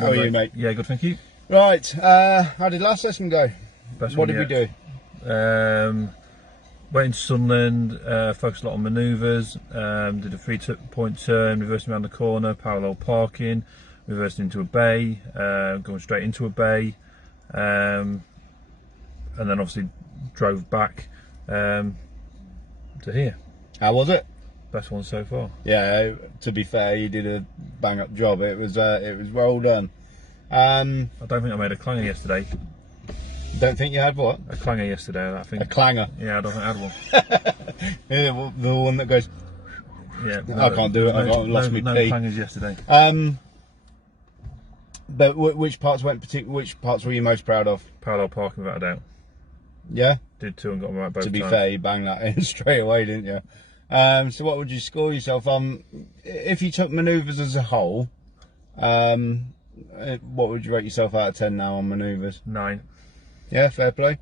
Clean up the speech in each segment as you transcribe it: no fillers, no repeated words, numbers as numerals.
How are you, mate? Yeah, good, thank you. Right, how did last lesson go? What did we do? Went into Sunderland, focused a lot on manoeuvres, did a 3-point turn, reversing around the corner, parallel parking, reversing into a bay, going straight into a bay, and then obviously drove back to here. How was it? Best one so far. Yeah, to be fair, you did a bang up job. It was well done. I don't think I made a clanger yesterday. Don't think you had what? A clanger yesterday, I think. A clanger? Yeah, I don't think I had one. Yeah, the one that goes. Yeah, no, I can't do it. I've lost my no pee. clangers yesterday. But which parts Which parts were you most proud of? Parallel parking, without a doubt. Yeah. Did two and got them right both times. To be fair, you banged that in straight away, didn't you? So what would you score yourself on? If you took manoeuvres as a whole, what would you rate yourself out of 10 now on manoeuvres? 9. Yeah, fair play.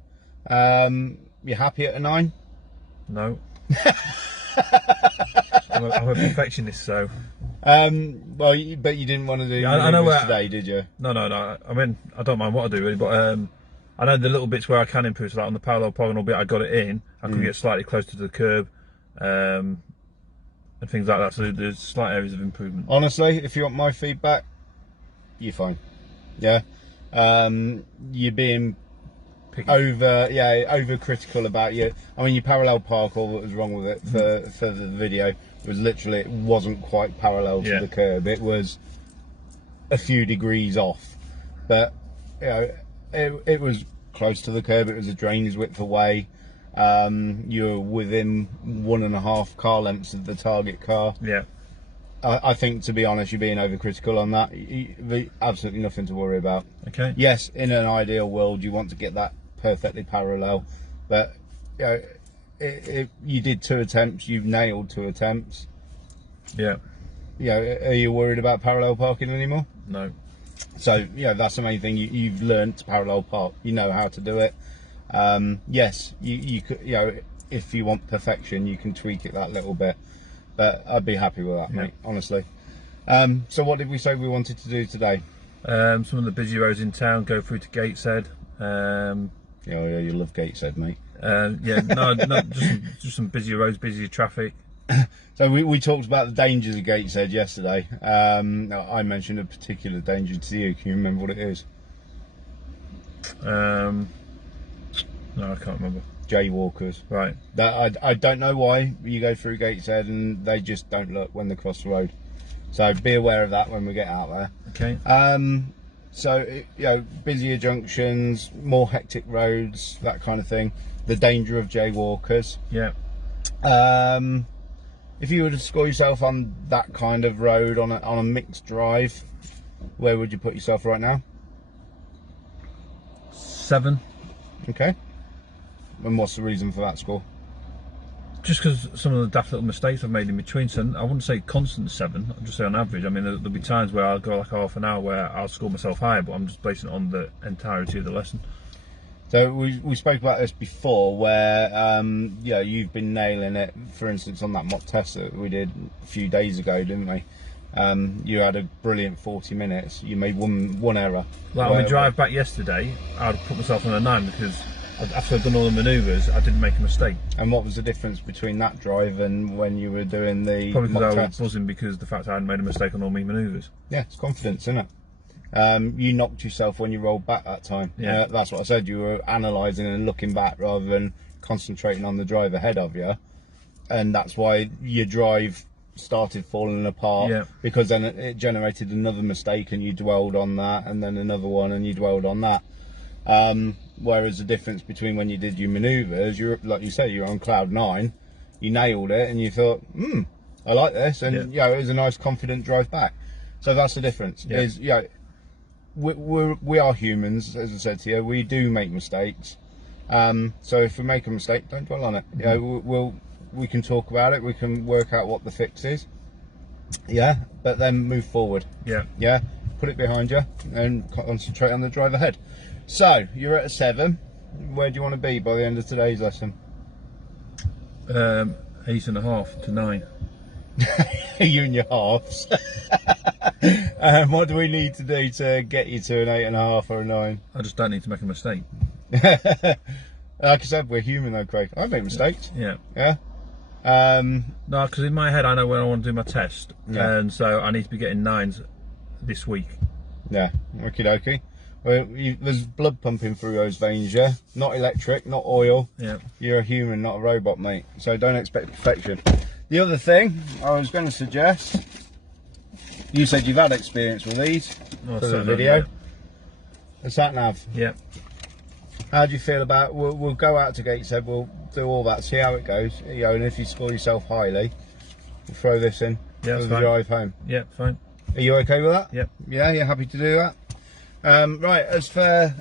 You happy at a 9? No. I'm a perfectionist, so. Well, but you didn't want to do manoeuvres today, did you? No. I mean, I don't mind what I do really, but I know the little bits where I can improve. So like on the parallel parking, albeit I got it in, I could get slightly closer to the curb, and things like that. So there's slight areas of improvement. Honestly, if you want my feedback, you're fine. Yeah, you're being over critical about you. I mean, you parallel park, all that was wrong with it for the video. It was literally, it wasn't quite parallel to the curb. It was a few degrees off, but you know, it was close to the curb. It was a drainage width away. You're within 1.5 car lengths of the target car. Yeah. I think, to be honest, you're being overcritical on that. Absolutely nothing to worry about. Okay. Yes, in an ideal world, you want to get that perfectly parallel, but you know, you did 2 attempts. You've nailed 2 attempts. Yeah. You know, are you worried about parallel parking anymore? No. So you know, that's the main thing. You've learned to parallel park. You know how to do it. Yes, you could. You know, if you want perfection, you can tweak it that little bit. But I'd be happy with that, mate, honestly. So what did we say we wanted to do today? Some of the busy roads in town, go through to Gateshead. Yeah, you love Gateshead, mate. Yeah, no, just some busy roads, busy traffic. So we talked about the dangers of Gateshead yesterday. I mentioned a particular danger to you. Can you remember what it is? No, I can't remember. Jaywalkers. Right. I don't know why you go through Gateshead and they just don't look when they cross the road. So be aware of that when we get out there. Okay. So you know, busier junctions, more hectic roads, that kind of thing. The danger of jaywalkers. Yeah. If you were to score yourself on that kind of road on a mixed drive, where would you put yourself right now? 7. Okay. And what's the reason for that score? Just because some of the daft little mistakes I've made in between. So I wouldn't say constant 7. I'd just say on average. I mean, there'll be times where I'll go like half an hour where I'll score myself higher, but I'm just basing it on the entirety of the lesson. So we spoke about this before, where yeah, you've been nailing it. For instance, on that mock test that we did a few days ago, didn't we? You had a brilliant 40 minutes. You made one error. Like on my drive back yesterday, I'd put myself on a 9 because after I'd done all the manoeuvres, I didn't make a mistake. And what was the difference between that drive and when you were doing the Probably because I was test? buzzing because the fact I hadn't made a mistake on all my manoeuvres. Yeah, it's confidence, isn't it? You knocked yourself when you rolled back that time. Yeah. That's what I said. You were analysing and looking back rather than concentrating on the drive ahead of you. And that's why your drive started falling apart, because then it generated another mistake and you dwelled on that, and then another one and you dwelled on that. Whereas the difference between when you did your manoeuvres, you're, like you said, you're on cloud 9, you nailed it and you thought, I like this, and you know, it was a nice confident drive back. So that's the difference. Is, you know, we are humans, as I said to you, we do make mistakes. So if we make a mistake, don't dwell on it. You know, we can talk about it, we can work out what the fix is, but then move forward. Put it behind you and concentrate on the drive ahead. So you're at a 7. Where do you want to be by the end of today's lesson? 8.5 to 9. You and your halves. What do we need to do to get you to an 8.5 or a 9? I just don't need to make a mistake. Like I said, we're human though, Craig. I make mistakes. Yeah. Yeah. No, because in my head I know when I want to do my test, Yeah. and so I need to be getting 9s this week. Yeah. Okie dokie. Well, there's blood pumping through those veins, yeah? Not electric, not oil. Yeah. You're a human, not a robot, mate. So don't expect perfection. The other thing I was going to suggest, you said you've had experience with these for the video. The sat-nav. Yeah. How do you feel about, we'll go out to Gateshead, we'll do all that, see how it goes. You know, and if you score yourself highly, we'll throw this in Yeah, for the fine. drive home. Yeah, fine. Are you okay with that? Yep. Yeah, you're happy to do that? Right, as for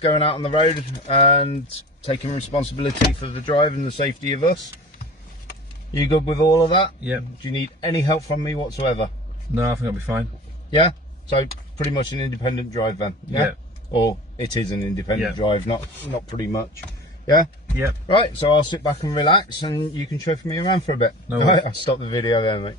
going out on the road and taking responsibility for the drive and the safety of us, you good with all of that? Yep. Do you need any help from me whatsoever? No, I think I'll be fine. Yeah? So pretty much an independent drive then? Yeah. Or it is an independent drive, not pretty much. Yeah? Yep. Right, so I'll sit back and relax and you can chauffeur me around for a bit. No Right, worries. I'll stop the video there, mate.